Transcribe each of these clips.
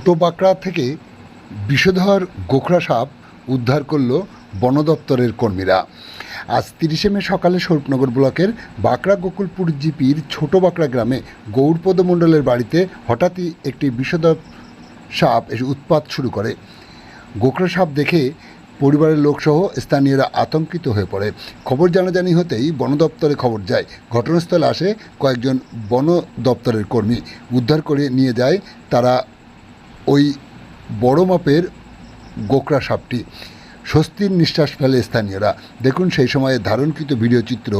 ছোট বাঁকড়া থেকে বিষধর গোখরা সাপ উদ্ধার করল বন দপ্তরের কর্মীরা। আজ 30শে মে সকালে স্বরূপনগর ব্লকের বাঁকড়া গোকুলপুর জিপির ছোট বাঁকড়া গ্রামে গৌরপদ মণ্ডলের বাড়িতে হঠাৎই একটি বিষধর সাপ এসে উৎপাত শুরু করে। গোখরা সাপ দেখে পরিবারের লোকসহ স্থানীয়রা আতঙ্কিত হয়ে পড়ে। খবর জানাজানি হতেই বন দপ্তরে খবর যায়। ঘটনাস্থলে আসে কয়েকজন বন দপ্তরের কর্মী। উদ্ধার করে নিয়ে যায় তারা ওই বড় মাপের গোখরা সাপটি। স্বস্তির নিঃশ্বাস ফেলে স্থানীয়রা। দেখুন সেই সময়ে ধারণকৃত ভিডিও চিত্র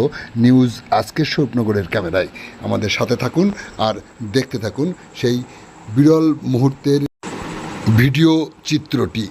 নিউজ আজকের স্বরূপনগরের ক্যামেরায়। আমাদের সাথে থাকুন আর দেখতে থাকুন সেই বিরল মুহূর্তের ভিডিও চিত্রটি।